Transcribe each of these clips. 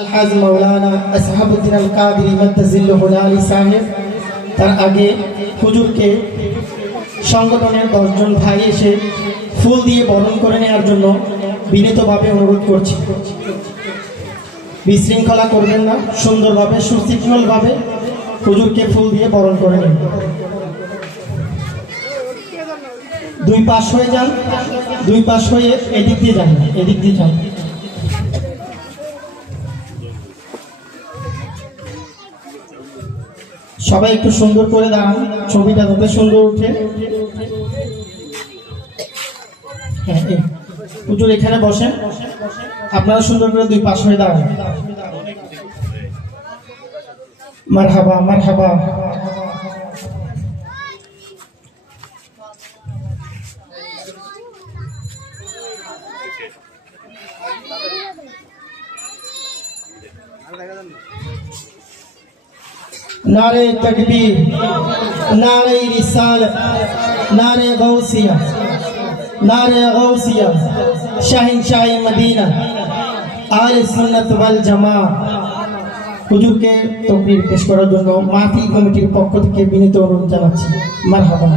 আলহাজ মাওলানা আসহাবুদ্দিন আল কাদেরী মুতাজিল্লুহু আলী সাহেব তার আগে হুজুরকে সংগঠনের 10 জন ভাই এসে ফুল দিয়ে বরণ করে নেওয়ার জন্য বিনীতভাবে অনুরোধ করছি। বিশৃঙ্খলা করবেন না, সুন্দরভাবে সুশৃঙ্খলভাবে হুজুরকে ফুল দিয়ে বরণ করে নেন। দুই পাশ হয়ে যান, দুই পাশ হয়ে এদিক দিয়ে যান, এদিক দিয়ে যান। সবাই একটু সুন্দর করে দাঁড়ান, ছবিটা যাতে সুন্দর উঠে। হুজুর এখানে বসেন, আপনারা সুন্দর করে দুই পাশ হয়ে দাঁড়ান। মারহাবা মারহাবা। नारे तकबीर, नारे रिसालत, नारे गौसिया, नारे गौसिया, शाहिनशाह मदीना, आले सुन्नत वल जमात। হুজুরকে তাকবীর পেশ করার জন্য মাহফিল কমিটির পক্ষ থেকে বিনীত অনুরোধ জানাচ্ছি। মারহাবা।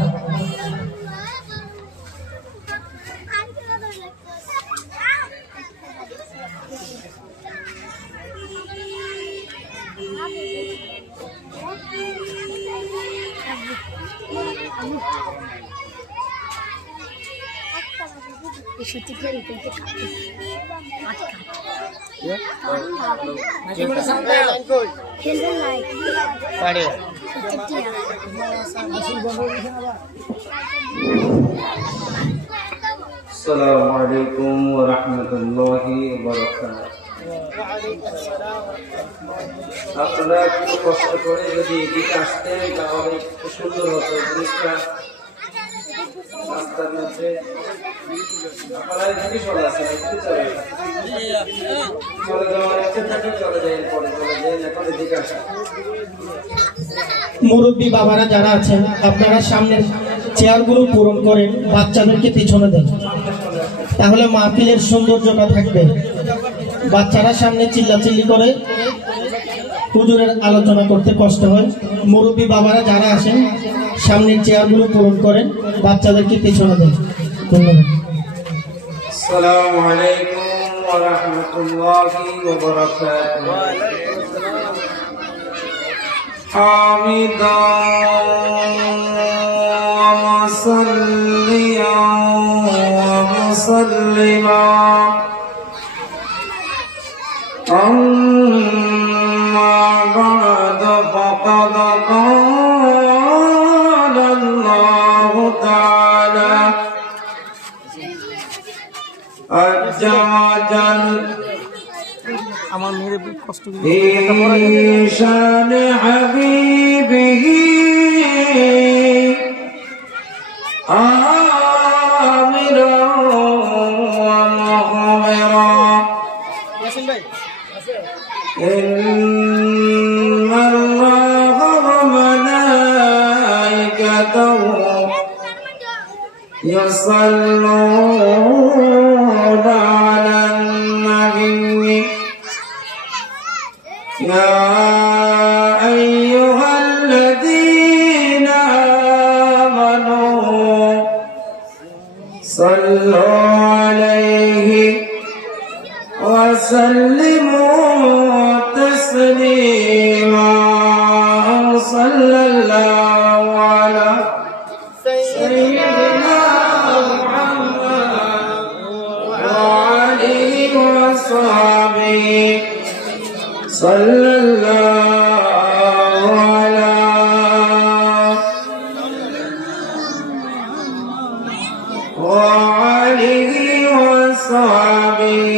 আসসালামু আলাইকুম ওয়া রাহমাতুল্লাহি ওয়া বারাকাতুহু। আপনারা একটু কষ্ট করে যদি এদিকে আসতেন তাহলে একটু সুন্দর হতো জিনিসটা। রাস্তার মধ্যে আপনারা এদিকে চলে আসেন, একটু চলে যাওয়ার ইচ্ছে থাকলে চলে যায়, পরে চলে যায়, এখন এদিকে আসেন। মুরব্বী বাবারা যারা আছেন আপনারা সামনের চেয়ারগুলো পূরণ করেন, বাচ্চাদেরকে পিছনে দেন, তাহলে মাহফিলের সৌন্দর্যটা থাকবে। বাচ্চারা সামনে চিল্লাচিল্লি করে হুজুরের আলোচনা করতে কষ্ট হয়। মুরব্বী বাবারা যারা আছেন সামনের চেয়ারগুলো পূরণ করেন, বাচ্চাদেরকে পিছনে দেন। ধন্যবাদ। আসসালামু আলাইকুম ওয়া রাহমাতুল্লাহি ওয়া বারাকাতুহু। হামিদান ওয়া মুসাল্লিয়ান ওয়া মুসাল্লিমান আম্মা বা'দু ফাকাদ ক্বালা আল্লাহু তাআলা আজ্জা ওয়া জাল আমার মেয়ের কষ্ট ঈশান হাবিবিহি আমিরা ওয়া মুহমিরা ইন্নাল্লাহা ওয়া মালাইকাতাহু ইউসাল্লুনা আলান নাবী يا أيها الذين آمنوا صلوا عليه وسلموا تسليما صلى الله على سيدنا محمد وآله وصحبه صلى الله على وآله وصحبه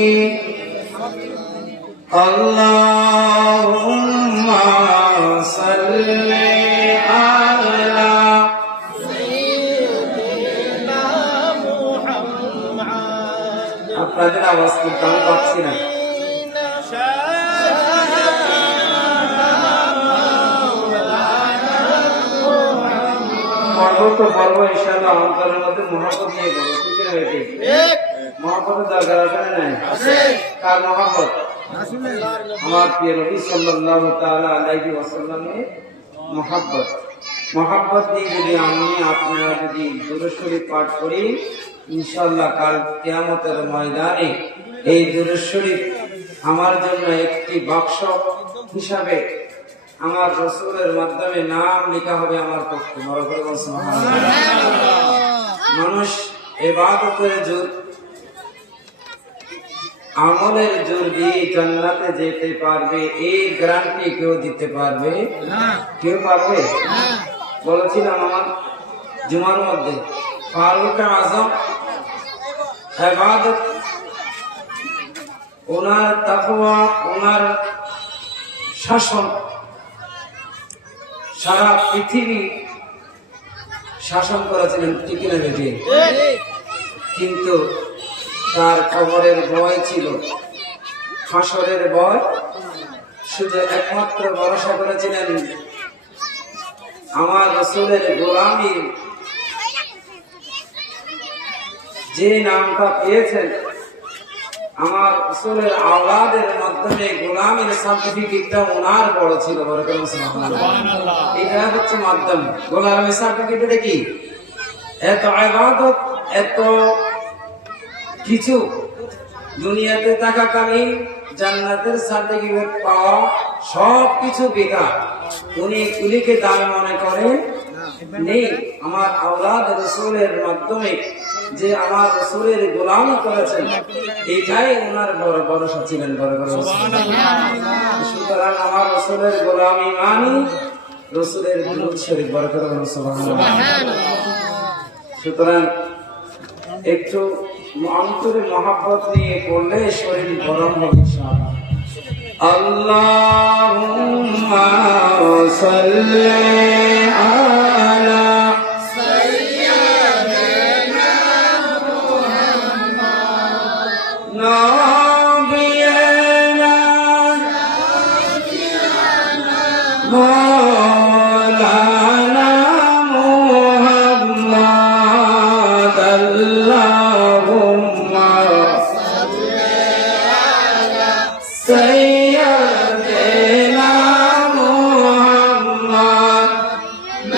اللهم صل على سيدنا محمد। আপনাদের আওয়াজ কিন্তু আমি পাচ্ছি না। মহব্বত পর্ব ইনশাআল্লাহ অন্তরের মধ্যে মহব্বত নিয়ে বলো, ঠিক আছে? মহব্বতের দরকার আছে না? নাই? কার মহব্বত? আমার প্রিয় নবী সাল্লাল্লাহু তাআলা আলাইহি ওয়াসাল্লামের মহব্বত দিয়ে যদি আমি আপনারা যদি দুরূদ শরীফ পাঠ করি, ইনশাআল্লাহ কাল কিয়ামতের ময়দানে এই দুরূদ শরীফ আমার জন্য একটি বাক্স হিসাবে আমার রাসূলের মাধ্যমে নাম লেখা হবে আমার পক্ষে। মানুষ ইবাদতের জোর, আমলের জোর দিয়ে জান্নাতে যেতে পারবে এই গ্যারান্টি কেউ দিতে পারবে না। কেউ পারবে? বলেছিলাম আমার জুমার মধ্যে ফারুক আজম ইবাদত, ওনার তাকওয়া, ওনার শাসন সারা পৃথিবী শাসন করেছিলেন, ঠিক না বেটি? কিন্তু তার কবরের ভয় ছিল, হাসরের ভয়। শুধু একমাত্র ভরসা করেছিলেন আমার রাসূলের গোলামী, যে নামটা পেয়েছেন আমার রাসূলের আওলাদের মাধ্যমে গোলামীর সার্টিফিকেটটা ওনার বড় ছিল। এটা হচ্ছে মাধ্যম। গোলামীর সার্টিফিকেটে কি এত ইবাদত, এত কিছু দুনিয়াতে থাকাকালীন জান্নাতের সার্টিফিকেট পাওয়া সব কিছু বেকার। উনি এগুলিকে দামি মনে করেন নেই। আমার আওলাদ রাসূলের মাধ্যমে যে আমার রাসূলের গোলামি করেছেন, এটাই ওনার বড় ভরসা ছিলেন। সুতরাং আমার রাসূলের গোলামি মানি, রাসূলের দুরূদ শরীফ বরকত সুবহানাল্লাহ। সুতরাং একটু অন্তরে মহব্বত নিয়ে পড়লে শরীর গরম হবে ইনশাআল্লাহ। আল্লাহুম্মা সাল্লি আলা সাইয়্যিদিনা মুহাম্মদ নবিয়িনা মাওলানা মুহাম্মদ আল্লাহুম্মা সাইয়্যিদিনা মুহাম্মদ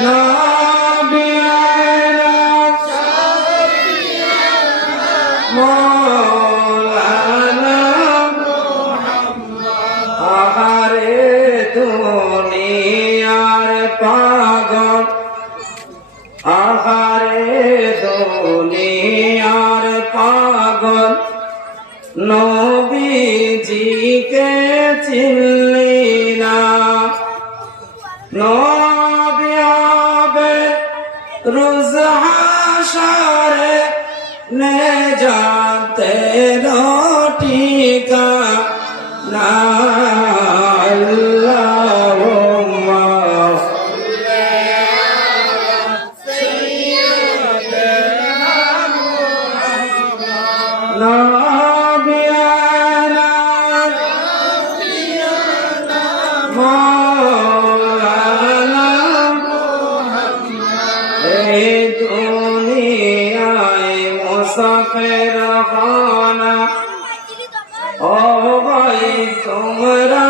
নবিয়িনা মাওলানা মুহাম্মদ। আহারে দুনিয়ার পাগল, আহারে দুনিয়ার পাগল, নবীজিকে চিনলি না। নবী হবে রোজ হাশরে নেজাতের ঠিকানা। আল্লাহুম্মা নবিয়িনা মাওলানা মুহাম্মদ। এই দুনিয়ায় মুসাফির খানা, ও ভাই তোমরা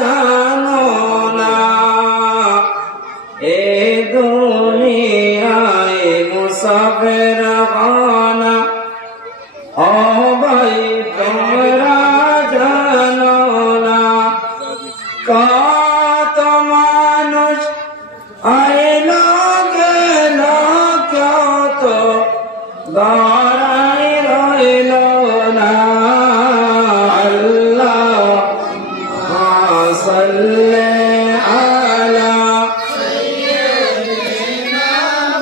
জানো না, এই দুনিয়ায় মুসাফির খানা, ও ভাই তোমরা জানো না। কত মানুষ আইলো গেল, কত দাঁড়াই রইল না। আল্লাহুম্মা সাল্লি আলা সাইয়্যিদিনা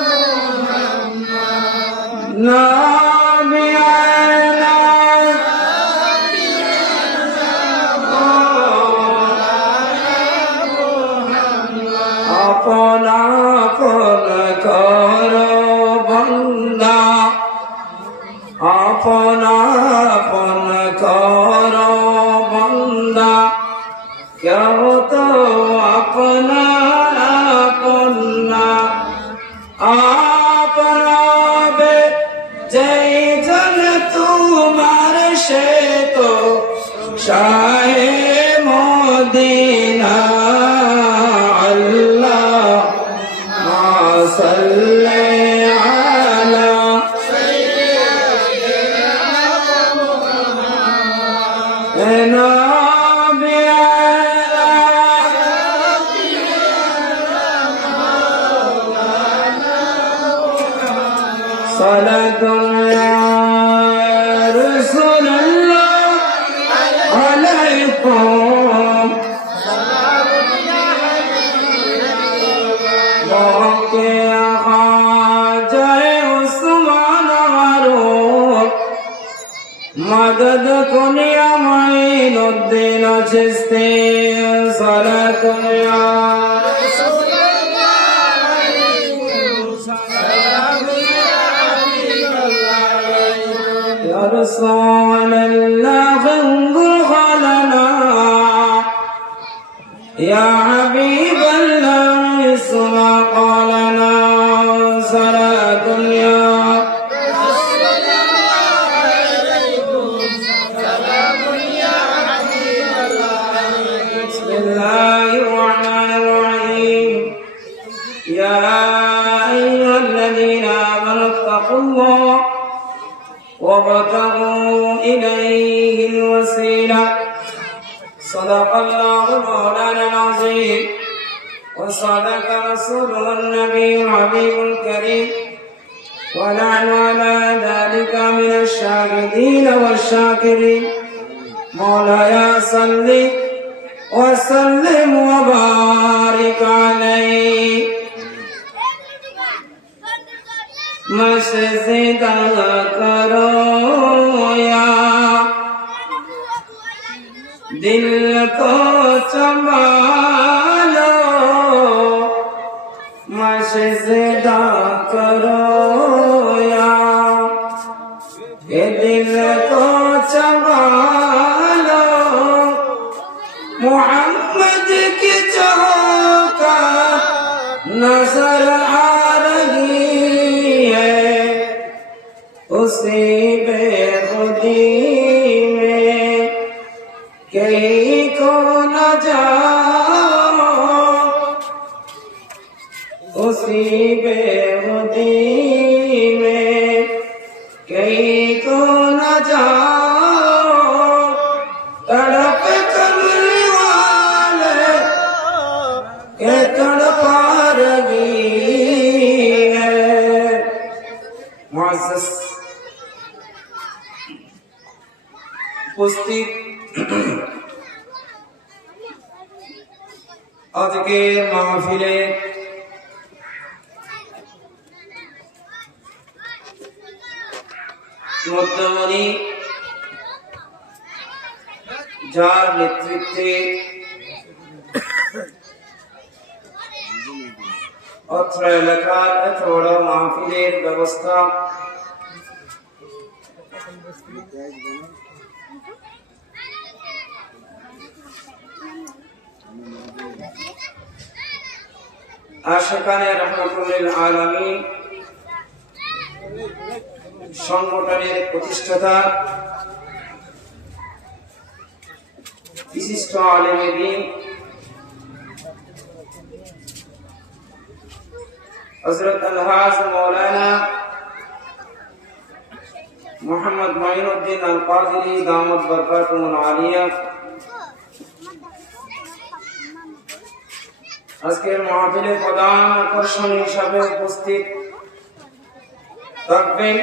মুহাম্মদ নবিয়িনা আপনা আপন করো বন্দা, আপনা আপন করো বন্দা, কেউ তো আপনার আপন না। আপনাবে যেই জন তোমার সে তো শায় মদিনা আল্লাহ সাল্লি আলা সাইয়্যিদিনা صلاة يا رسول الله عليكم موقع خواجہ عثمان معروف مدد کن یا معین الدین چشتی صلاة یا رسول الله انظر لنا يا حبيب الله اسمع قولنا صلاة يا رسول الله عليكم سلام يا حبيب الله بسم الله الرحمن الرحيم يا أيها الذين آمنوا اتقوا الله وابتغوا إليه الوسيلة صدق الله مولانا العظيم وصدق رسوله النبي الحبيب الكريم ونحن على ذلك من الشاهدين والشاكرين مولاي صل وسلم وبارك عليه मस्जिदा करो या दिल को संभालो मस्जिदा करो या ये दिल को संभालो मोहम्मद की चौका नजर आ रही उसी बेखुदी में कहीं को न जाओ उसी बेखुदी में कहीं को न जाओ तड़प कमली वाले के तड़पा रही है मुअज़्ज़ज़ উপস্থিত আজকের মাহফিলে মধ্যমণি যার নেতৃত্বে অত্র এলাকার এত বড় মাহফিলের ব্যবস্থা আশিকানে রহমাতুল আলামিন সংগঠনের প্রতিষ্ঠাতা বিশিষ্ট আলেমে দ্বীন হযরত আলহাজ মাওলানা মুহাম্মদ মাইনুদ্দিন আল কাদেরী দামাত বরকাতুহুল আলিয়া আজকের মাহফিলে প্রধান আকর্ষণ হিসাবে উপস্থিত থাকবেন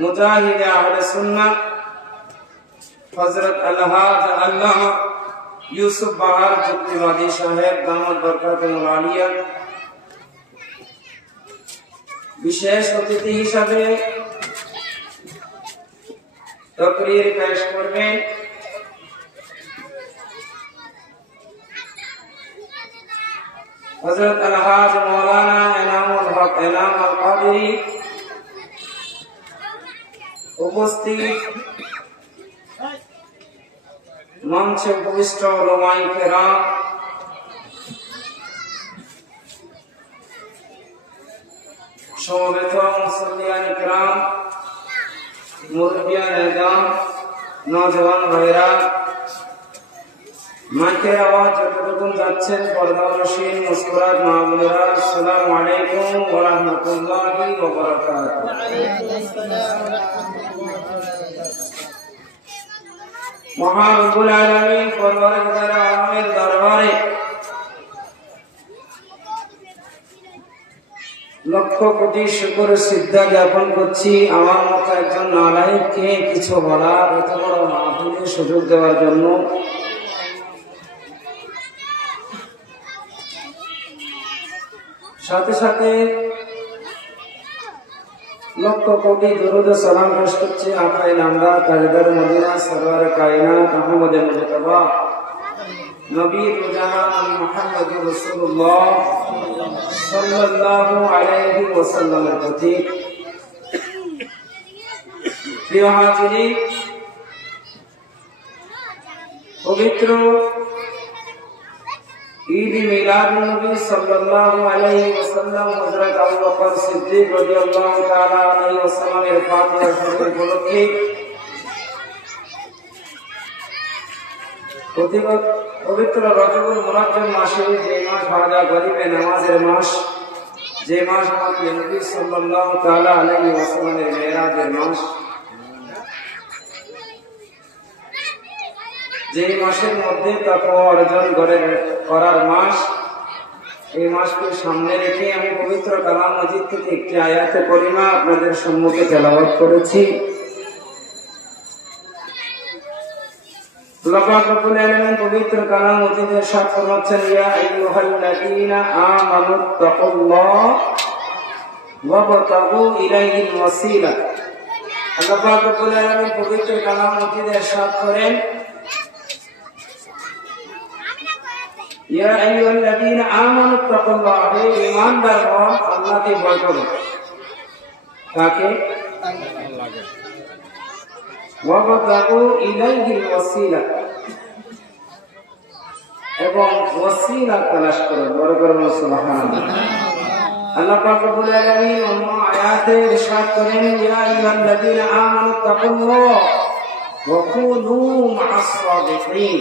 মুজাহিদ আহলে সুন্নাহ হযরত আলহাজ আল্লামা ইউসুফ বাহার যুক্তিবাদী সাহেব দামাত বরকাতুহুল আলিয়া বিশেষ অতিথি হিসাবে তাকরীর পেশ করবেন হযরত আলহাজ মাওলানা এনামুল হক এনাম আল কাদেরী উপস্থিত মঞ্চে উপবিষ্ট উলামায়ে কেরাম সমবেত মুসল্লিয়ান কিরাম মুরব্বিয়ান এজাম নওজওয়ান ভাইরা, মাইকের আওয়াজ যতটুকু যাচ্ছেন পর্দানসীন মুস্কুরাত মা বোনেরা, আসসালামু আলাইকুম ওয়া রাহমাতুল্লাহি ওয়া বারাকাতুহু। মহান রব্বুল আলামিন পরওয়ারদিগার আলমের দরবারে লক্ষ কোটি শুকর সিদ্ধা জ্ঞাপন করছি আমার মতো একজন নালায়েককে কিছু বলার এত বড় মাহফিলে সুযোগ দেওয়ার জন্য। সাথে সাথে লক্ষ কোটি দরুদ ও সালাম পেশ করছি আকায়ে নামদার তাজদার মদিনা সরওয়ারে কায়নাত আহমদে মুজতবা নবী জাহান মুহাম্মদুর রাসূলুল্লাহ সাল্লাল্লাহু আলাইহি ওয়াসাল্লামের প্রতি। প্রিয় হাজিরিন, পবিত্র ঈদ মিলাদুন নবী সাল্লাল্লাহু আলাইহি ওয়াসাল্লাম হযরত আবু বকর সিদ্দিক রাদিয়াল্লাহু তাআলা আলাইহি ওয়াসাল্লামের ফাতিহা শরীফ উপলক্ষে পবিত্র রজবুল মুআজ্জম মাসে, যে মাস বাদা গরিবে নামাজের মাস, যে মাস আমাদের নবী সাল্লাল্লাহু তাআলা আলাইহি ওয়াসাল্লামের মেরাজের মাস, যে মাসের মধ্যে তাকওয়া অর্জন করার মাস, এই মাসকে সামনে রেখে আমি পবিত্র কালাম মাজিদ থেকে একটি আয়াতে কারিমা আপনাদের সম্মুখে তেলাওয়াত করেছি। আল্লাহ পাক রব্বুল আলামিন পবিত্র কালাম মাজিদের সাথে ফরমাচ্ছেন, ইয়া আইয়ুহাল্লাযীনা আমানুত্তাকুল্লাহ ওয়াবতাগু ইলাইহিল ওয়াসিলা। আল্লাহ পাক রব্বুল আলামিন পবিত্র কালাম মাজিদের সাথে করেন, ইয়া আইয়ুহাল্লাযীনা আমানুত্তাকুল্লাহ, হে ঈমানদারগণ আল্লাহকে ভয় করো। কাকে? আল্লাহকে। ওয়াবতাগু ইলাইহিল ওয়াসিলা, এবং ওয়াসিলা তালাশ করো। বড় করে বলো সুবহানাল্লাহ। আল্লাহ পাক রব্বুল আলামিন অন্য আয়াতে ইরশাদ করেন, ইয়া আইয়ুহাল্লাযীনা আমানুত্তাকুল্লাহ ওয়া কুনু মা'আস সাদিকিন।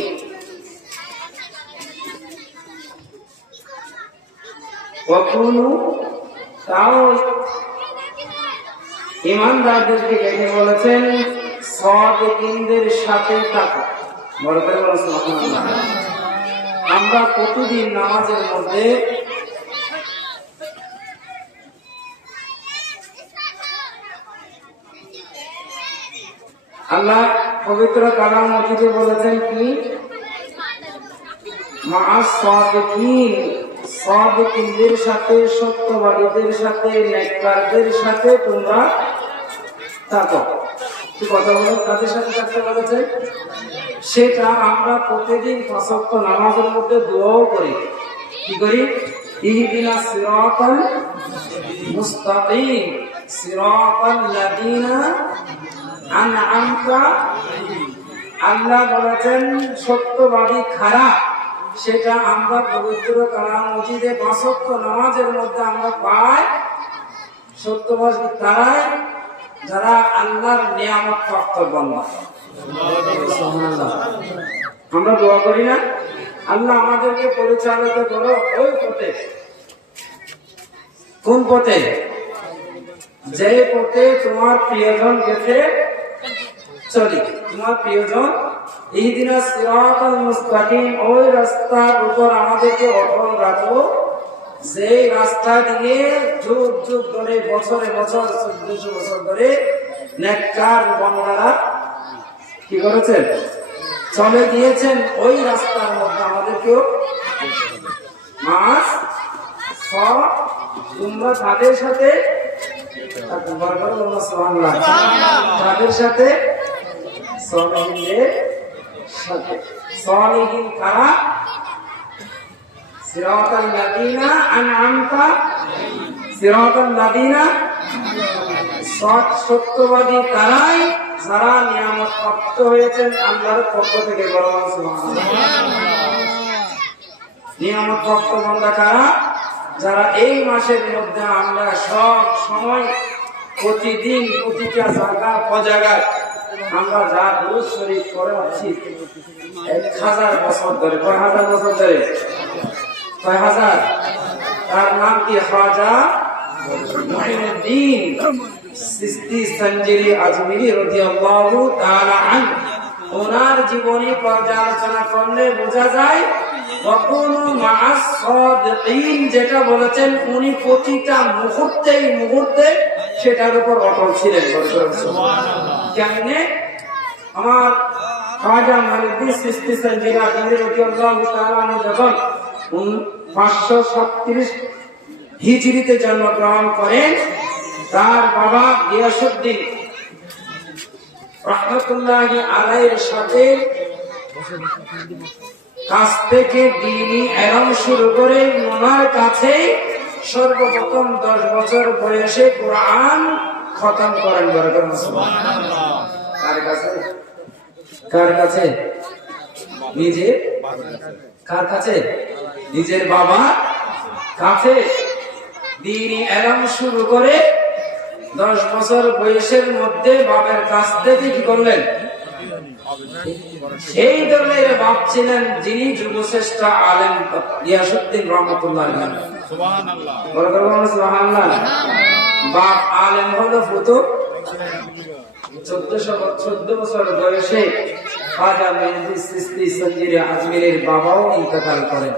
ওয়াকুনু, তাও ঈমানদারদেরকে ডেকে বলেছেন সাদিকিনদের সাথে থাকো। বড় করে বলো সুবহানাল্লাহ। আমরা প্রতিদিন নামাজের মধ্যে আল্লাহ পবিত্র কালাম মাজিদে বলেছেন কি, মা'আস সাদিকিন, সাদিকিনদের সাথে, সত্যবাদীদের সাথে, নেককারদের সাথে তোমরা থাকো। কি কথা বলো, তাদের সাথে থাকতে বলেছে। সেটা আমরা প্রতিদিন পাঁচ ওয়াক্ত নামাজের মধ্যে দোয়াও করি। কি করি? ইহদিনাস সিরাতাল মুস্তাকিম সিরাতাল লাযীনা আন'আমতা। আল্লাহ বলেছেন সত্যবাদী খারাপ, সেটা আমরা পবিত্র কালাম মাজিদে পাঁচ ওয়াক্ত নামাজের মধ্যে আমরা পাই। সত্যবাদী তারাই যারা আল্লাহর নিয়ামত প্রাপ্ত বান্দা। আমরা দোয়া করি না, আল্লাহ আমাদেরকে পরিচালিত করো ওই পথে। কোন পথে? যে পথে তোমার প্রিয়জন গেছে চলি। তোমার প্রিয়জন ইহদিনাস সিরাতাল মুস্তাকিম, ওই রাস্তার উপর আমাদেরকে অটল রাখো, যে রাস্তা দিয়ে যুগ যুগ ধরে, বছরে বছর, 1400 বছর ধরে নেককার বান্দারা কি করেছেন? চলে গিয়েছেন। ওই রাস্তার মধ্যে আমাদেরকেও মাস তোমরা তাদের সাথে, তাদের সাথে সালেহীনদের সাথে। সালেহীন কারা? সিরাতাল লাযীনা আন'আমতা, সিরাতাল লাযীনা, সত্যবাদী তারাই যারা নিয়ামত প্রাপ্ত হয়েছেন আল্লাহর পক্ষ থেকে। বড় সুবহানাল্লাহ। নিয়ামত প্রাপ্ত বান্দা কারা? যারা এই মাসের মধ্যে আমরা সব সময়, প্রতিদিন, প্রতিটা জায়গা অজায়গায় আমরা যা দুরূদ শরীফ করে আছি 1000 বছর ধরে, কয় হাজার বছর ধরে, কয় হাজার। তার নাম কি? খাজা মুঈনুদ্দিন চিশতি সঞ্জরি আজমিরি রাদিয়াল্লাহু তাআলা আনহু। ওনার জীবনী পর্যালোচনা করলে বোঝা যায় ওয়াকুনু মা'আস সাদিকিন, যেটা বলেছেন উনি প্রতিটা মুহূর্তে সেটার উপর অটল ছিলেন। কেমনে? আমার খাজা মুঈনুদ্দিন চিশতি সঞ্জরি আজমিরি রাদিয়াল্লাহু তাআলা আনহু যখন 537 হিজরিতে জন্মগ্রহণ করেন, তার বাবা গিয়াসউদ্দিন রাহমাতুল্লাহি আলাইহির সাথে কাছ থেকে দ্বীনি ইলম শুরু করে ওনার কাছে সর্বপ্রথম 10 বছর বয়সে কোরআন খতম করেন। সুবহানাল্লাহ। কার কাছে? নিজে। কার কাছে? নিজের বাবা কাছে দ্বীনি ইলম শুরু করে 10 বছর বয়সের মধ্যে বাবার কাছ থেকে কি করলেন? সেই ধরনের বাপ ছিলেন যিনি যুগশ্রেষ্ঠ আলেম গিয়াসউদ্দিন রহমাতুল্লাহ আলাইহি। সুবহানাল্লাহ। সুবহানাল্লাহ। বাপ আলেম হলো ফুতুহ 14 বছর বয়সে খাজা মুঈনুদ্দিন চিশতি সঞ্জরি আজমিরের বাবাও ইন্তেকাল করেন।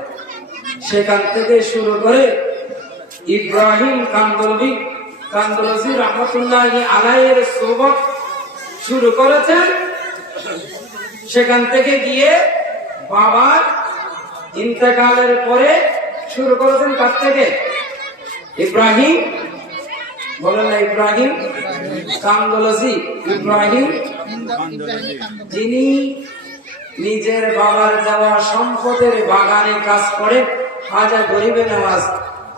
সেখান থেকে শুরু করে ইব্রাহিম কান্দলজি রহমাতুল্লাহি আলাইহির সোহবত শুরু করেছেন। সেখান থেকে গিয়ে বাবার ইন্তেকালের পরে শুরু করেছেন কাছ থেকে? ইব্রাহিম, বলেন না, ইব্রাহিম কান্দলজি। ইব্রাহিম যিনি নিজের বাবার দেওয়া সম্পদের বাগানে কাজ করে, খাজা গরিবে নওয়াজ,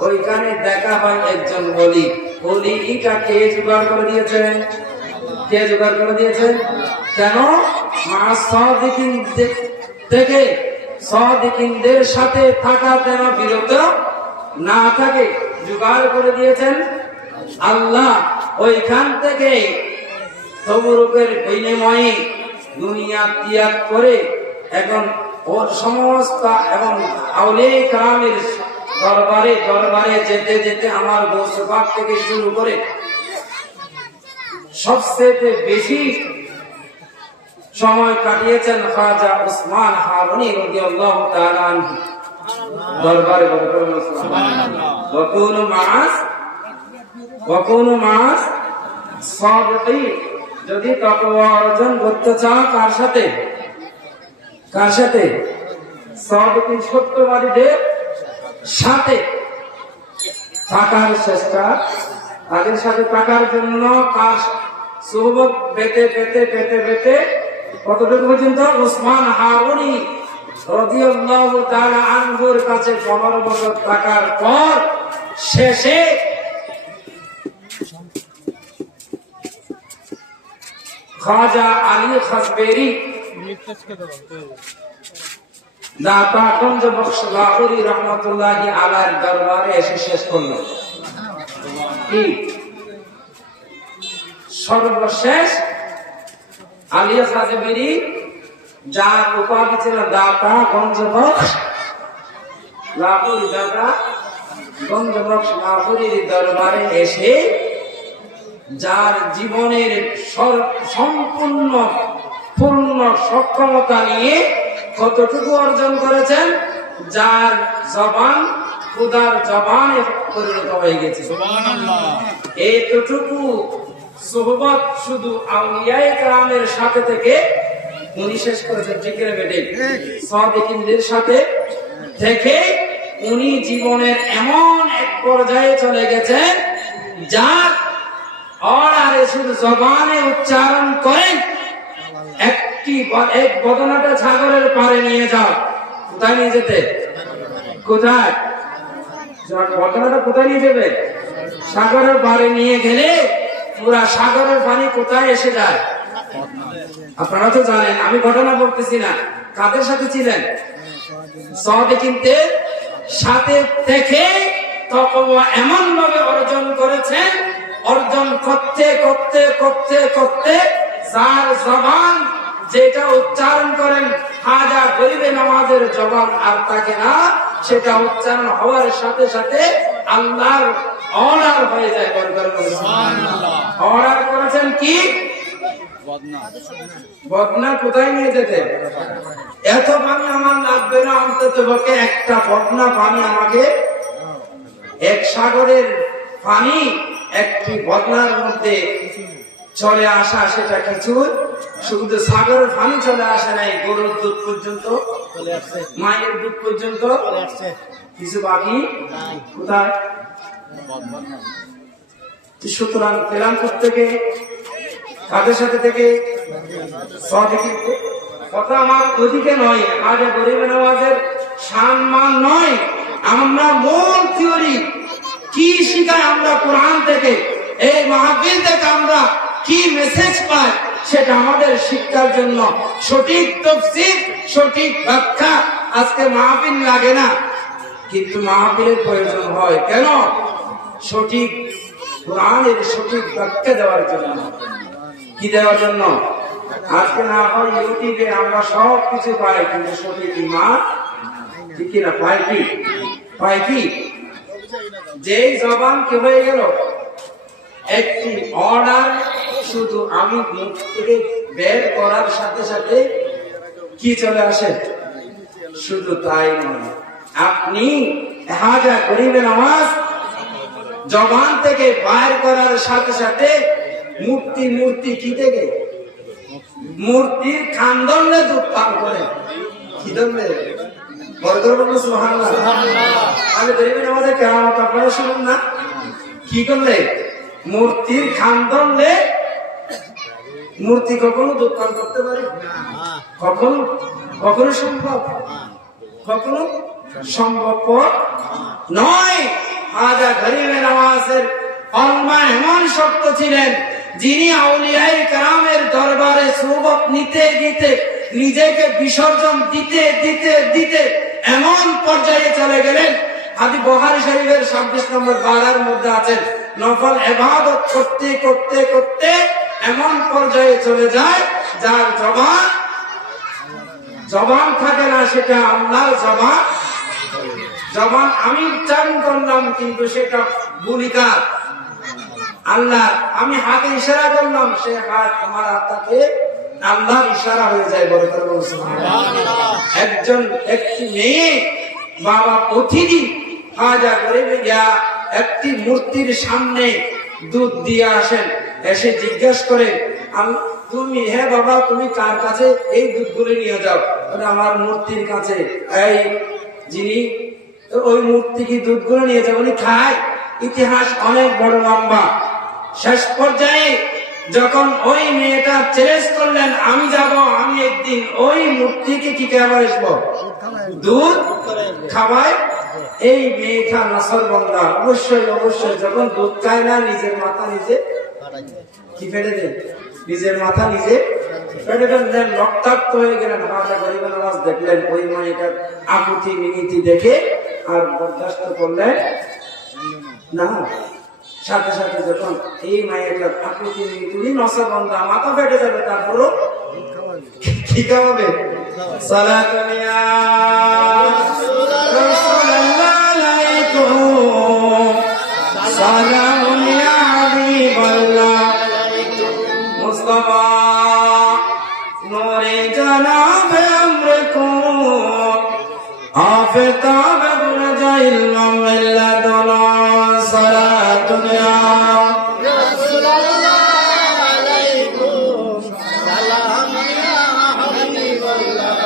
ওইখানে দেখা হয় একজন ওলি। ওলিটা কে জোগাড় করে দিয়েছেন? কে জোগাড় করে দিয়েছেন? কেন? থেকে সাদিকিনদের সাথে থাকা যেন বিরত না থাকে, জোগাড় করে দিয়েছেন আল্লাহ। ওইখান থেকে তবরুকের বিনিময়ে দুনিয়া ত্যাগ করে এখন ওর সমস্ত এবং আউলিয়া কেরামের দরবারে যেতে যেতে আমার গৌসে পাক থেকে শুরু করে সবচেয়ে বেশি সময় কাটিয়েছেন খাজা উসমান হারুনি রাদিয়াল্লাহু তাআলা আনহু দরবারে। সুবহানাল্লাহ। ওয়াকুনু মা'আস সাদিকিন, যদি তাকওয়া অর্জন করতে চাও কার সাথে? কার সাথে? সাদিকিন, সত্যবাদীদের সাথে থাকার চেষ্টা। তাদের সাথে থাকার জন্য কার সুহবত পেতে পেতে পেতে পেতে কতটুকু পর্যন্ত? উসমান হারুনি রাদিয়াল্লাহু তাআলা আনহুর কাছে 15 বছর থাকার পর শেষে খাজা আলী খাসবেরি দাতা গঞ্জ বখশ লাহোরী রহমাতুল্লাহি আলাইহির দরবারে এসে শেষ করল। কি সর্বশেষ আলী খাসবেরি, যার উপাধি ছিল দাতা গঞ্জ বখশ লাহোরী, দাতা গঞ্জ বখশ লাহোরীর দরবারে এসে যার জীবনের সম্পূর্ণ পূর্ণ সক্ষমতা নিয়ে কতটুকু অর্জন করেছেন? যার জবান খুদার জবানে পরিণত হয়ে গেছে। সুবহানাল্লাহ। এইটুকু সুহবত শুধু আউলিয়ায়ে কেরামের সাথে থেকে উনি শেষ করেছেন। ঠিক না বেটে? সাদিকিনদের সাথে থেকে উনি জীবনের এমন এক পর্যায়ে চলে গেছেন যার আর শুধু জবানে উচ্চারণ করেন, এক বদনাটা সাগরের পারে নিয়ে যাও। কোথায় নিয়ে যেতে? কোথায়? বদনাটা কোথায় নিয়ে যাবে? সাগরের পারে নিয়ে গেলে পুরা সাগরের পানি কোথায় এসে যায়? আপনারা তো জানেন, আমি ঘটনা বলতেছি না। কাদের সাথে ছিলেন? সাদিকিনদের সাথে থেকে তাকওয়া এমন ভাবে অর্জন করেছেন, অর্জন করতে করতে করতে করতে যার জবান যেটা উচ্চারণ করেন খাজা গরিবে নওয়াজের জবান আর থাকে না, সেটা উচ্চারণ হওয়ার সাথে সাথে আল্লাহর অর্ডার হয়ে যায়। অর্ডার করেছেন কি? বদনা কোথায় নিয়ে যেতে? এত পানি আমার লাগবে না, অন্তত পক্ষে একটা বদনা পানি আমাকে, এক সাগরের পানি একটি বদনার মধ্যে চলে আসা, সেটা কিছু শুধু সাগরের পানি চলে আসে নাই, গরুর দুধ পর্যন্ত, মায়ের দুধ পর্যন্ত কিছু বাকি কোথায়? সুতরাং পেলামপুর থেকে, কাদের সাথে থেকে, কথা আমার ওদিকে নয়, আজ গরিব নওয়াজের সম্মান নয়, আমরা মূল থিওরি কি শিখাই, আমরা কোরআন থেকে, এই মাহফিল থেকে আমরা কি মেসেজ পাই, সেটা আমাদের শিক্ষার জন্য সঠিক তাফসীর, সঠিক ব্যাখ্যা। আজকে মাহফিল লাগে না, কিন্তু মাহফিলের প্রয়োজন হয় কেন? সঠিক কোরআনের সঠিক ব্যাখ্যা দেওয়ার জন্য। কি দেওয়ার জন্য? আজকে না হয় ইউটিউবে আমরা সব কিছু পাই, কিন্তু সঠিক ঈমান ঠিক কিনা পাই কি? পাই কি? যেই জবান কি হয়ে গেল, একটি অর্ডার শুধু আমি মুখ থেকে বের করার সাথে সাথে কি চলে আসে? শুধু তাই নয়, আপনি হাজা গরিবে নওয়াজ জবান থেকে বাইর করার সাথে সাথে মূর্তি কি থেকে? মূর্তির খানদণ্ডে দুধ পান করে। কি দণ্ডে? সুবহানাল্লাহ। আমি গরিবে নওয়াজের কেরামত আপনারা শুনুন না, কি করলে? মূর্তির খানদণ্ডে। মূর্তি কখনো দুধ পান করতে পারে? কখনো সম্ভব? কখনো সম্ভবপর নয়। হাজা গরিবে নওয়াজের কলমা এমন শক্ত ছিলেন, যিনি আউলিয়ায়ে কেরামের দরবারে সুবত নিতে নিতে, নিজেকে বিসর্জন দিতে দিতে দিতে এমন পর্যায়ে চলে গেলেন, হাদিস বুখারী শরীফের 26 নম্বর বারার মধ্যে আছেন, নফল ইবাদত করতে করতে করতে এমন পর্যায়ে চলে যায়, যার জবান থাকে না, সেটা আল্লাহর জবান আমি উচ্চারণ করলাম, কিন্তু সেটা ভূমিকা আল্লাহ। আমি হাতে ইশারা করলাম, সে হাত আমার হাতটাকে আল্লাহর ইশারা হয়ে যায়। বলে একটি মেয়ে বাবা প্রতিদিন হাজা গরিবে গিয়া একটি মূর্তির সামনে দুধ দিয়ে আসেন, এসে জিজ্ঞাসা করে, তুমি, হে বাবা, তুমি কার কাছে এই দুধগুলো নিয়ে যাও? আমার মূর্তির কাছে। এই যিনি ওই মূর্তি কি দুধগুলো নিয়ে যাও? উনি খায়। ইতিহাস অনেক বড় লম্বা। শেষ পর্যায়ে যখন ওই মেয়েটা চ্যালেঞ্জ করলেন, আমি যাব, আমি একদিন ওই মূর্তিকে কি খাওয়াই আসবো, দুধ খাওয়াই। এই মেয়েটা নাসরবান্দা, অবশ্যই যখন দুধ খায় না, নিজের মাথা নিজে কি ফেটে দেয়, নিজের মাথা নিজে ফেটে দেন, রক্তাক্ত হয়ে গেলেন। হাজা গরিবে নওয়াজ দেখলেন ওই মেয়েটার আকুতি মিনতি দেখে আর বরদাস্ত করলেন না। সাথে সাথে যখন এই মেয়েটার আকুতি মিনতি, নাসরবান্দা মাথা ফেটে যাবে, তারপরও কি খাওয়াবে? সালাতুন ইয়া রাসূলুল্লাহ আলাইকুম, সালামুন ইয়া হাবিবাল্লাহ, মুস্তাফা নূরে জানাবে আমরকুম, আফতাব বুরজাইল মাল্লাদুনা, সালাতুন ইয়া রাসূলুল্লাহ আলাইকুম, সালাম ইয়া হাবিবাল্লাহ।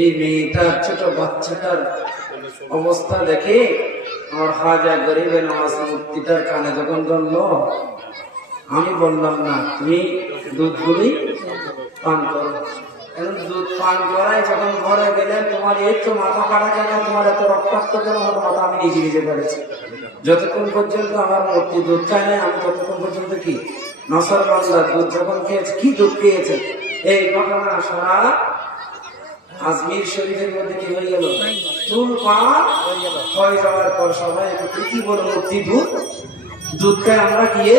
এই মেয়েটার, ছোট বাচ্চাটার অবস্থা দেখে আমার হাজা গরিবে নওয়াজ মূর্তিটার কানে যখন ধরলো, আমি বললাম না, তুমি দুধগুলি পান করো। দুধ পান করাই যখন ঘরে গেলেন, তোমার এই তো মাথা কাটা কেন, তোমার এত রক্তাক্ত কেন হলো, মাথা আমি নিজে করেছি। যতক্ষণ পর্যন্ত আমার মূর্তি দুধ খায় নাই, আমি ততক্ষণ পর্যন্ত কি নাসরবান্দা দুধ যখন খেয়েছে, কি দুধ খেয়েছে। এই ঘটনা সারা আজমির শরীফের মধ্যে কি হয়ে গেল, চুল পা হয়ে যাওয়ার পর সবাই কি বলবো, মূর্তি দুধ খায়, আমরা গিয়ে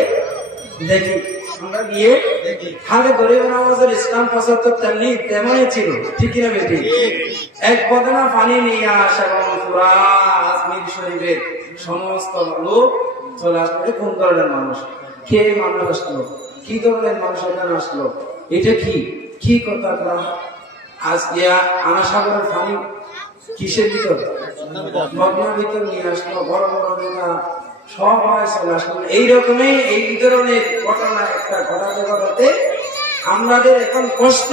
দেখি আমরা গিয়ে হাতে গরিব নামাজের ইসলাম প্রচার তো তেমনই ছিল, ঠিক কিনা বেটি? এক বদনা পানি নিয়ে আসা এবং পুরা আজমির শরীফের সমস্ত লোক চলে আসলো। কোন ধরনের মানুষ, কে মানুষ আসলো, কি ধরনের মানুষ এখানে আসলো, এটা কি কথা? আজকে আনাসাগরের পানি কিসের ভিতর? বদনার ভিতর নিয়ে আসলো। বড় বড় নেতা সবাই চলে আসলো। এইরকমই এই ধরনের ঘটনা একটা ঘটাতে আমাদের এখন প্রশ্ন,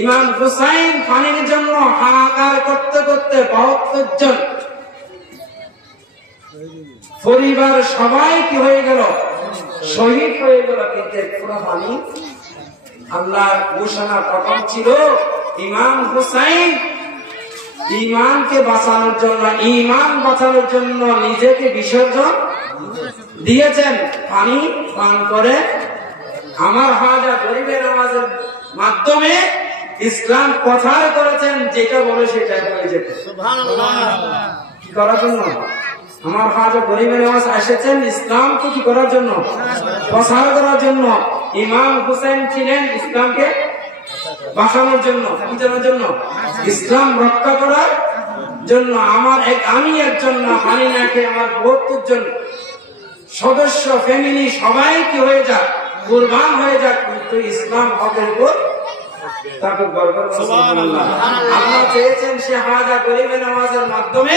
ইমাম হুসাইন পানির জন্য হাহাকার করতে করতে 72 জন পরিবার সবাই কি হয়ে গেল? শহীদ হয়ে গেল। কিন্তু পুরো পানি আল্লাহ ঘোষণা প্রথম ছিল ইমাম হুসাইন ইমানকে বাঁচানোর জন্য, ইমান বাঁচানোর জন্য নিজেকে বিসর্জন দিয়েছেন। পানি পান করে আমার হাজা গরিবের নামাজের মাধ্যমে ইসলাম প্রচার করেছেন। যেটা বলে সেটাই হয়ে যেত। কি করার জন্য? আমার হাজা গরিবের নামাজ এসেছেন ইসলামকে কি করার জন্য? প্রচার করার জন্য। ইমাম হুসাইন ছিলেন ইসলামকে বাঁচানোর জন্য। কি জন্য? ইসলাম রক্ষা করার জন্য। আমি একজন না, পানি না খেয়ে আমার 72 জন সদস্য ফ্যামিলি সবাই কি হয়ে যাক, কুরবান হয়ে যাক, কিন্তু ইসলাম হকের উপর তাকে বরকত। সুবহানাল্লাহ। আল্লাহ চেয়েছেন সে হাজা গরিবের নামাজের মাধ্যমে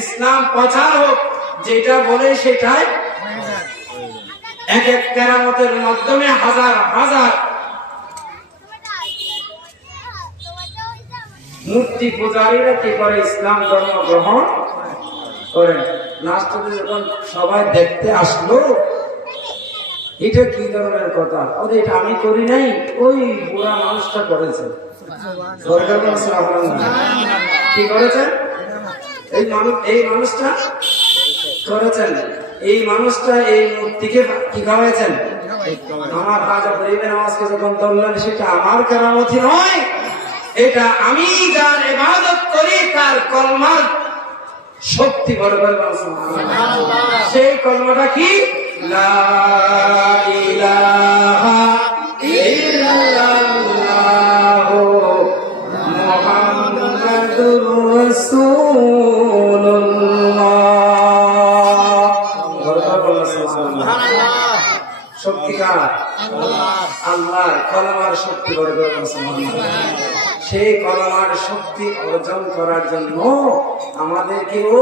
ইসলাম প্রচার হোক। যেটা বলে সেটাই এক এক কেরামতের মাধ্যমে হাজার হাজার মূর্তি পূজারীরা কি করে? ইসলাম ধর্ম গ্রহণ করেন। লাস্টে যখন সবাই দেখতে আসলো, এটা কি ধরনের কথা? এটা আমি করি নাই, ওই বুড়া মানুষটা করেছে। কি করেছেন? এই মানুষটা করেছেন। এই মানুষটা এই মূর্তিকে কি খাওয়াইছেন? আমার হাজা গরিবের নামাজকে যখন ধরলেন, সেটা আমার কেরামতি নয়, এটা আমি যার ইবাদত করি তার কলমার শক্তি বড় করে। সেই কলমাটা কি? লা ইলাহা ইল্লাল্লাহু মুহাম্মাদুর রাসূলুল্লাহ। শক্তিকার আল্লাহ, কলমার শক্তি বড় করে। সেই কলমার শক্তি অর্জন করার জন্য আমাদেরকেও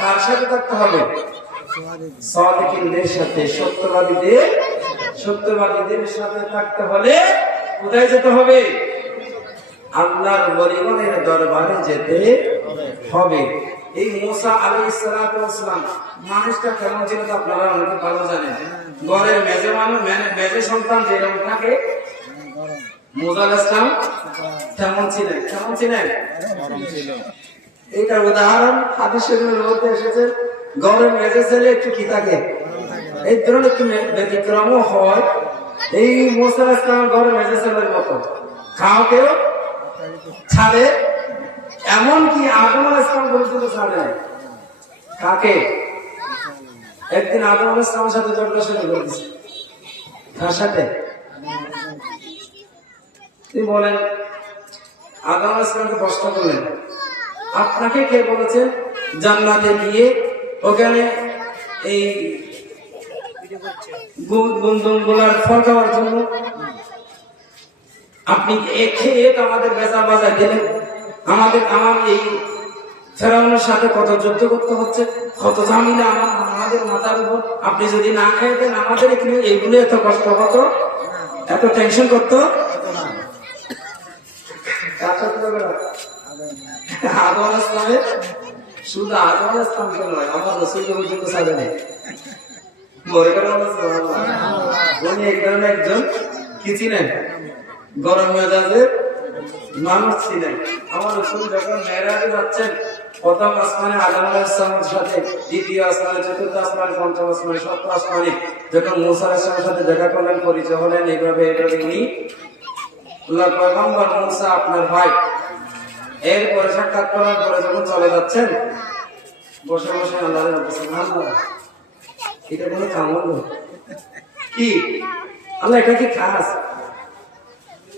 কার সাথে থাকতে হবে? সাদিকিনদের সাথে, সত্যবাদীদের সাথে থাকতে হলে কোথায় যেতে হবে? আল্লাহর ওলিগণের দরবারে যেতে হবে। এই মুসা আলাইহিস সালাতু ওয়াস সালাম মানুষটা কেমন ছিল তা আপনারা অনেকে ভালো জানেন। ঘরের মেজে সন্তান যেরকম থাকে, মুসা আলাইহিস সালাম কেমন ছিলেন? এইটার উদাহরণ হাদিসের মধ্যে এসেছে। ঘরের মেজে ছেলে একটু কি থাকে, এই ধরনের একটু ব্যতিক্রমও হয়। এই মুসা আলাইহিস সালাম ঘরের মেজে ছেলের মতো কাউকেও ছাড়ে, এমনকি আদম আলাইহিস সালাম পর্যন্ত ছাড়ে নাই। কাকে? একদিন আদম আলাইহিস সালামের সাথে ঝগড়া শুরু করেছে। কার সাথে? তিনি বলেন, আদম আলাইহিস সালামকে প্রশ্ন করলেন, আপনাকে কে বলেছে জান্নাতে গিয়ে ওখানে এই গুলার ফল খাওয়ার জন্য? আপনি খেয়ে তো আমাদের বেচার বাজার দিলেন। আমার এই ফেরাউনের সাথে কত যুদ্ধ করতে হচ্ছে, কত ঝামেলা আমাদের মাথার উপর। আপনি যদি না খেয়ে দেন, আমাদের এখানে এইগুলো এত কষ্ট হতো, এত টেনশন করতো। আদম আলাইহিস সালামের, শুধু আদম আলাইহিস সালামকে নয়, আমার রাসূলকে পর্যন্ত ছাড়ে নাই। উনি এক ধরনের একজন কি ছিলেন? গরম মেজাজের মানুষ ছিলেন। আমার রাসূল যখন মেরাজে যাচ্ছেন, প্রথম আসমানে আদম আলাইহিস সালামের সাথে, দ্বিতীয় আসমানে, চতুর্থ আসমানে, পঞ্চম আসমানে, সপ্তম আসমানে যখন মুসা আলাইহিস সালামের সাথে দেখা করলেন, পরিচয় হলেন, এইভাবে উনি আল্লাহর পয়গম্বর মুসা আপনার ভাই। এরপরে সাক্ষাৎ করার পরে যখন চলে যাচ্ছেন, বসে বসে আল্লাহর সুবহানাল্লাহ, এটা কোনো কাম হলো? কি আল্লাহ এটা কি খাস?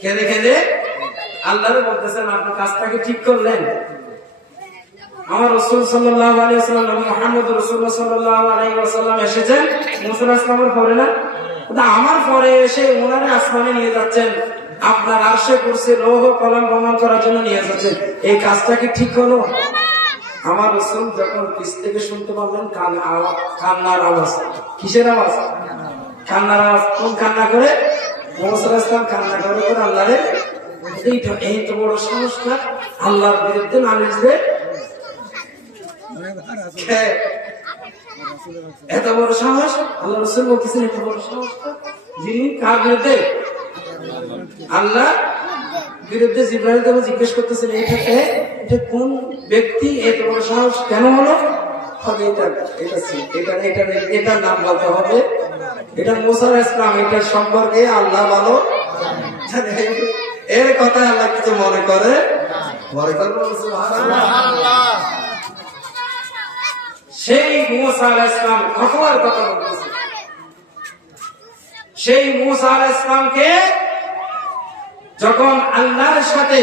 কেঁদে কেঁদে আল্লাহরে বলতেছেন আপনি কাজটাকে ঠিক করলেন। আমার রাসূল সাল্লাল্লাহু আলাইহি ওয়াসাল্লাম মুহাম্মদ রাসূলুল্লাহ সাল্লাল্লাহু আলাইহি ওয়াসাল্লাম এসেছেন মুসা আসলামের পরে না, আমার পরে এসে ওনারে আসমানে নিয়ে যাচ্ছেন, আপনার আরশে কুরসি লৌহ কলম প্রমাণ করার জন্য নিয়ে যাচ্ছেন। এই কাজটা কি ঠিক হলো? আমার রাসূল যখন পিছ থেকে শুনতে পারলেন কান্নার আওয়াজ। কিসের আওয়াজ? কান্নার আওয়াজ। কোন কান্না করে? মুসা আসলাম কান্না করে করে আল্লাহরে, এই তো বড় সাহসটা আল্লাহর বিরুদ্ধে নালিশ দেয়। এত বড় সাহস আল্লাহ রাসূল বলতেছেন, এত বড় সাহসটা যিনি কার বিরুদ্ধে? আল্লাহ বিরুদ্ধে। জিবরাইল তাকে জিজ্ঞেস করতেছেন এটা কোন ব্যক্তি, এত বড় সাহস কেন হলো? এটার নাম বলতে হবে, এটা মুসা আলাইহিস সালাম, এটার সম্পর্কে আল্লাহ ভালো জানে। এর কথা আল্লাহ কিছু মনে করে সেই মুসা আলাইহিস সালাম ঘটনার কথা বলতেছে। সেই মুসা আলাইহিস সালামকে যখন আল্লাহর সাথে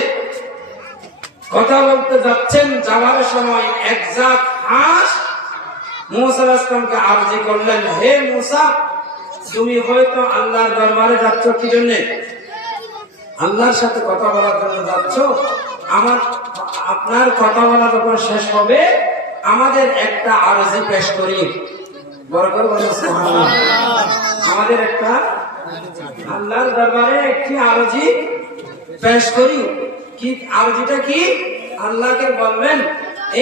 কথা বলতে যাচ্ছেন, যাওয়ার সময় এক জাত হাঁস মুসা আলাইহিস সালামকে আরজি করলেন, হে মুসা, তুমি হয়তো আল্লাহর দরবারে যাচ্ছ কি জন্য? আল্লাহর সাথে কথা বলার জন্য যাচ্ছ। আপনার কথা বলা যখন শেষ হবে আমাদের একটা আরজি পেশ করি। বড় করে বলেন সুবহানাল্লাহ। আমাদের একটা আল্লাহর দরবারে একটি আরজি পেশ করি। কি আরজিটা কি? আল্লাহকে বলবেন,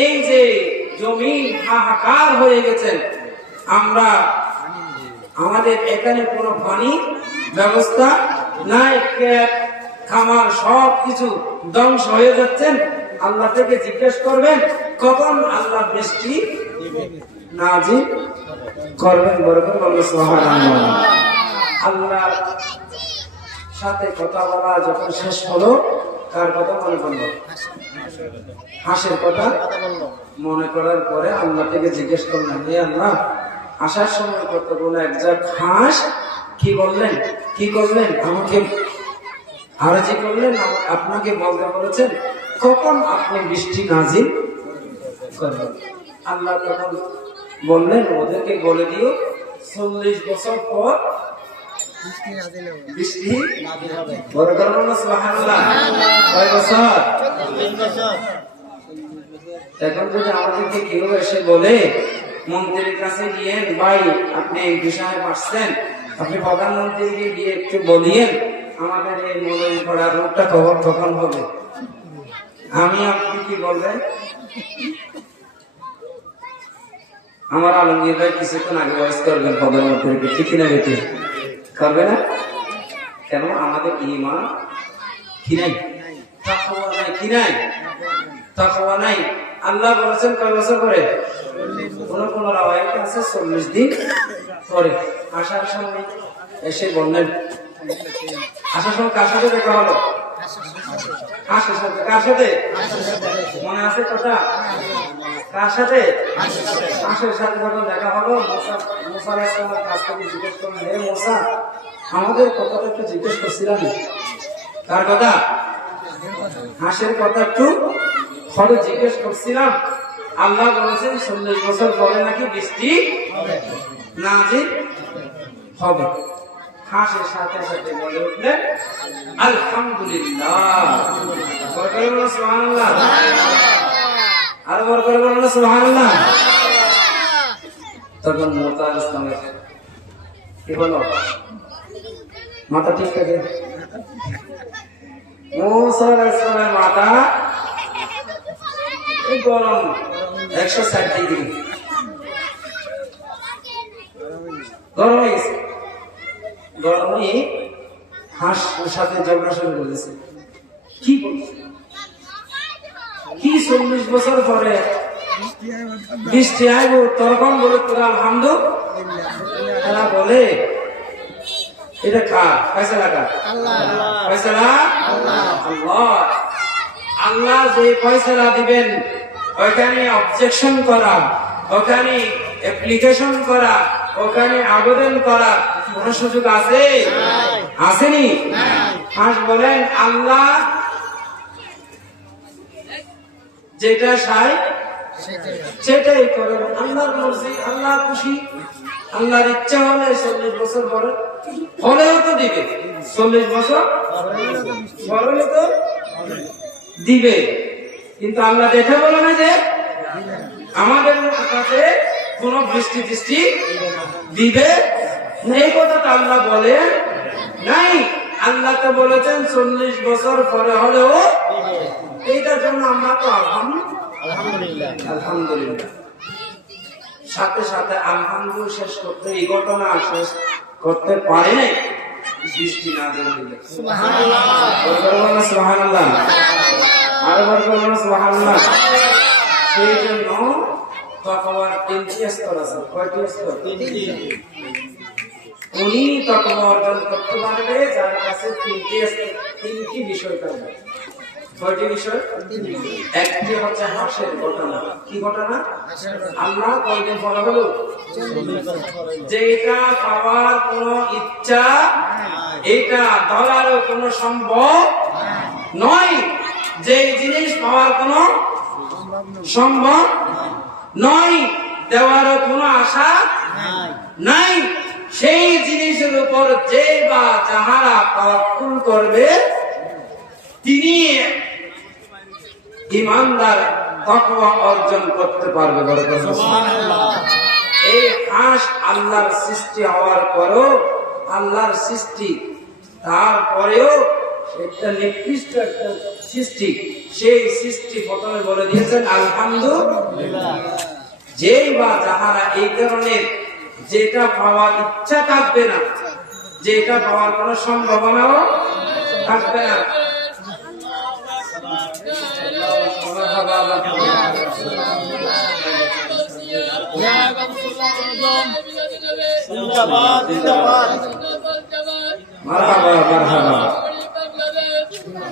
এই যে জমিন হাহাকার হয়ে গেছেন, আমাদের এখানে কোনো পানি ব্যবস্থা নাই, খামার সবকিছু ধ্বংস হয়ে যাচ্ছেন। আল্লাহ থেকে জিজ্ঞেস করবেন কখন আল্লাহ বৃষ্টি নাজিল করবেন। বরকত বলল সুবহানাল্লাহ। আল্লাহর সাথে কথা বলা যখন শেষ হলো, কার কথা মনে পড়লো? হাঁসের কথা মনে করার পরে আল্লাহ থেকে জিজ্ঞেস করলেন, হে আল্লাহ, আসার সময় কতগুলো একজাত হাঁস কি বললেন, কি করলেন? আমাকে আরজি করলেন, আপনাকে বলতে বলেছেন কখন আপনি বৃষ্টি নাজিল করবেন। আল্লাহ তখন বললেন, ওদেরকে বলে দিও 40 বছর পর বৃষ্টি নাজিল হবে। বড় করুন না সুবহানাল্লাহ। কয় বছর? এখন যদি আমাদেরকে কেউ এসে বলে মন্ত্রীর কাছে গিয়ে, ভাই আপনি এমপি সাহেব আসছেন, আপনি প্রধানমন্ত্রীকে গিয়ে একটু বলিয়েন আমাদের এই মৌলভী পড়ার রোগটা কখন হবে, আমি আপনি কি বলবেন? আমার আলমগীর ভাই কিছুক্ষণ আগে ভয়েস করবেন প্রধানমন্ত্রীকে, ঠিক কিনা বেটি? করবে না কেন? আমাদের ঈমান কি নাই? তাকওয়া নাই। কি নাই? তাকওয়া নাই। আল্লাহ বলেছেন কয় বছর পরে? কোন রাওয়ায়াতে আছে 40 দিন পরে। আসার সময় এসে বললেন, আসার সময় কার সাথে দেখা হলো? হাঁসের সাথে। কার সাথে? মনে আছে কথা? কার সাথে? হাঁসের সাথে যখন দেখা হলো, মুসা আলাইহিস সালামের কাছ থেকে জিজ্ঞেস করলেন, হে মুসা, আমাদের কথাটা একটু জিজ্ঞেস করছিলাম। কার কথা? হাঁসের কথা একটু ফলে জিজ্ঞেস করছিলাম। আল্লাহ বলেছেন 40 বছর পরে নাকি বৃষ্টি নাজিল হবে। হাঁসের সাথে সাথে বলে উঠলেন আলহামদুলিল্লাহ। সুবহানাল্লাহ। আর বড় করে বলেন সুবহানাল্লাহ। তখন মুসা আলাইহিস সালামের কি হলো? মাথা ঠিক থাকে? মুসা আলাইহিস সালামের মাথা গরম 160 ডিগ্রি গরম হয়ে গেছে। গরমে হাঁসের সাথে ঝগড়া শুরু করেছে। কি বলছে? কি 40 বছর পরে বৃষ্টি আইব, তখন বলে তোরা আলহামদুলিল্লাহ। তারা বলে এটা কার ফয়সালা? কার ফয়সালা? আল্লাহ। আল্লাহ যে ফয়সালা দিবেন ওখানে অবজেকশন করা, ওখানে অ্যাপ্লিকেশন করা, ওখানে আবেদন করা কোন সুযোগ আছে? আসেনি? ফাঁস বলেন আল্লাহ যেটা চায় সেটাই করেন। আল্লাহর মর্জি, আল্লাহ খুশি, আল্লাহর ইচ্ছা হলে 40 বছর পরে হলেও তো দিবে, 40 বছর পরে তো দিবে। কিন্তু আল্লাহ দেখে বলে না যে আমাদের কাছে কোন বৃষ্টি টিষ্টি দিবে না, এই কথা তো আল্লাহ বলে নাই। আল্লাহ তো বলেছেন 40 বছর পরে হলেও। এইটার জন্য আমরা তো আলহামদুলিল্লাহ সাথে সাথে আলহামদুলিল্লাহ শেষ করতে, এই ঘটনা শেষ করতে পারে নাই বৃষ্টি না দিলে। সুবহানাল্লাহ, আরেকবার বলুন সুবহানাল্লাহ। সেই জন্য তাকওয়ার 3টি স্তর আছে। কয়টি স্তর? 3টি। উনি তাকওয়া অর্জন করতে পারবে যার কাছে 3টি স্তর, 3টি বিষয় থাকবে। কয়টি বিষয়? একটি হচ্ছে হাসের ঘটনা। কি ঘটনা? আল্লাহ কয়দিন পরে হলো যেটা পাওয়ার কোন ইচ্ছা, এটা ধরারও কোন সম্ভব নয়, যে জিনিস পাওয়ার কোন সম্ভব নয়, দেওয়ারও কোন আশা নাই, সেই জিনিসের উপর যে বা যাহারা তাওয়াক্কুল করবে তিনি ঈমানদার, তাকওয়া অর্জন করতে পারবে। সুবহানাল্লাহ। এই হাঁস আল্লাহর সৃষ্টি হওয়ার পরেও, আল্লাহর সৃষ্টি তারপরেও একটা নিকৃষ্ট একটা সৃষ্টি, সেই সৃষ্টি প্রথমে বলে দিয়েছেন আলহামদুলিল্লাহ। যেই বা যাহারা এই ধরনের যেটা পাওয়ার ইচ্ছা থাকবে না, যেটা পাওয়ার কোন সম্ভাবনাও থাকবে না,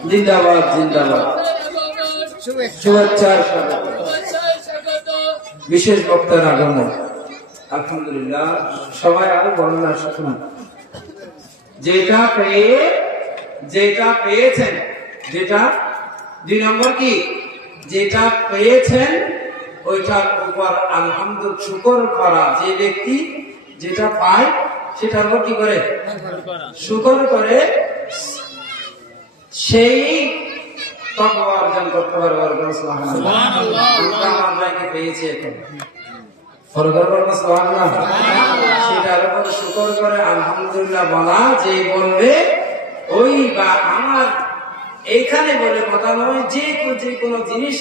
জিন্দাবাদ জিন্দাবাদ, শুভেচ্ছার বিশেষ বক্তার আগমন। আলহামদুলিল্লাহ, সবাই আরো বর্ণনা শুনুন। যেটা পেয়েছেন, যেটা 2 নম্বর কি, যেটা পেয়েছেন ওইটার উপর আলহামদুলিল্লাহ শুকর করা। যে ব্যক্তি যেটা পায় সেটার উপর কি করে? শুকর করে, সেই তাকওয়া অর্জন করতে পারবে। সুবহানাল্লাহ। আমরা পেয়েছি এখন, সেটার উপর শুকর করে আলহামদুলিল্লাহ বলা। যে বলবে ওই বা আমার এইখানে বলে কথা নয়, যে কোনো জিনিস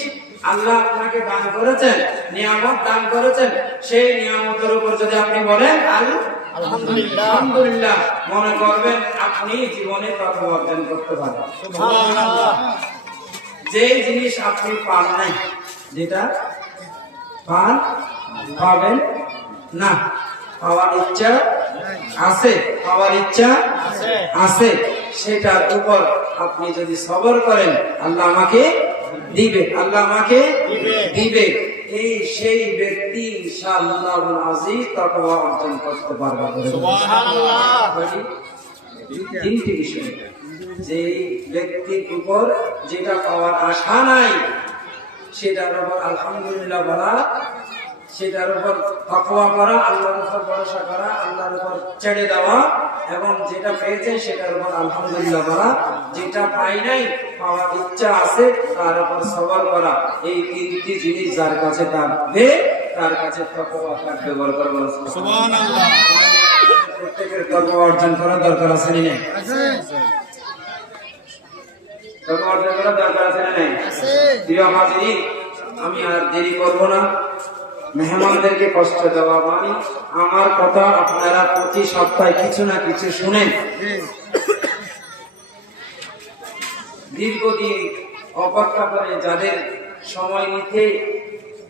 আল্লাহ আপনাকে দান করেছেন, নিয়ামত দান করেছেন, সেই নিয়ামতের উপর যদি আপনি বলেন আলহামদুলিল্লাহ, মনে করবেন আপনি জীবনে তাকওয়া অর্জন করতে পারেন। সুবহানাল্লাহ। যে জিনিস আপনি পান নাই, যেটা পাবেন না, পাওয়ার ইচ্ছা আছে, পাওয়ার ইচ্ছা আছে, সেটার উপর আপনি যদি সবর করেন আল্লাহ আমাকে দিবে, আল্লাহ আমাকে দিবে। এই সেই ব্যক্তি ইনশাআল্লাহ আজিজ তাকওয়া অর্জন করতে পারবে। সুবহানাল্লাহ। 3টি বিষয়, যে ব্যক্তির উপর যেটা পাওয়ার আশা নাই সেটার উপর আলহামদুলিল্লাহ বলা, সেটার উপর তাকওয়া করা, আল্লাহর উপর ভরসা করা, আল্লাহর উপর ছেড়ে দেওয়া, এবং যেটা পেয়েছেন সেটার উপর আলহামদুলিল্লাহ বলা, যেটা পাই নাই পাওয়ার ইচ্ছা আছে তার উপর সবর করা। এই 3টি জিনিস যার কাছে থাকবে তার কাছে তাকওয়া থাকবে। বল করে বল সুবহানাল্লাহ। প্রত্যেকের তাকওয়া অর্জন করার দরকার আছে না? আছে। তাকওয়া অর্জন করার দরকার আছে না? আছে। প্রিয় হাজিরিন, আমি আর দেরি করব না, মেহমানদেরকে কষ্ট দেওয়া মানে আমার কথা আপনারা প্রতি সপ্তাহে কিছু না কিছু শুনেন। দীর্ঘদিন অপেক্ষা করে যাদের সময় নিতে,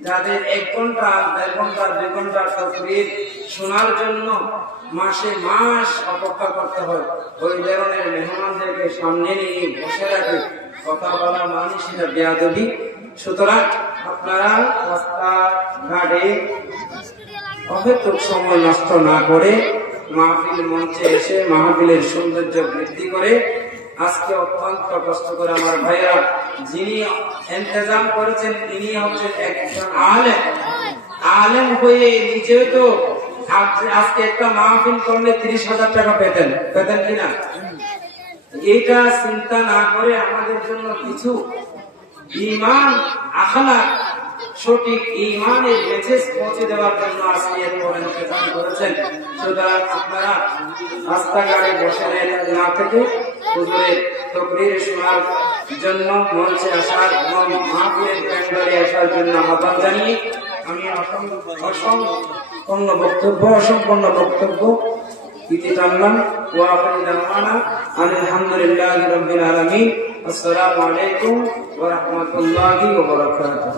যাদের 1 ঘন্টা 1.5 ঘন্টা 2 ঘন্টা তাকরীর শোনার জন্য মাসে মাস অপেক্ষা করতে হয়, ওই ধরনের মেহমানদেরকে সামনে নিয়ে বসে রাখে কথা বলা মানে সেটা বেয়াদবি। সুতরাং আপনারা রাস্তা ঘাটে অহেতুক সময় নষ্ট না করে মাহফিল মঞ্চে এসে মাহফিলের সৌন্দর্য বৃদ্ধি করে আজকে অত্যন্ত কষ্ট করে আমার ভাইয়া যিনি ইন্তজাম করেছেন তিনি হচ্ছেন একজন আলেম। আলেম হয়ে নিজেও তো আজকে একটা মাহফিল করলে 30,000 টাকা পেতেন কিনা? এইটা চিন্তা না করে আমাদের জন্য কিছু ঈমান আখলাক সঠিক ঈমানের মেসেজ পৌঁছে দেওয়ার জন্য আজকে এত বড় ইন্তজাম করেছেন। সুতরাং আপনারা রাস্তাঘাটে বসে না থেকে হুজুরের তাকরীর শোনার জন্য মঞ্চে আসার এবং মাহফিলের প্যান্ডেলে আসার জন্য আহ্বান জানিয়ে আমি অসম্পূর্ণ বক্তব্য ইতি টানলাম। ওয়া আখিরু দাওয়ানা আলহামদুলিল্লাহি রাব্বিল আলামিন। আসসালামু আলাইকুম ওয়া রাহমাতুল্লাহি ওয়া বারাকাতুহু।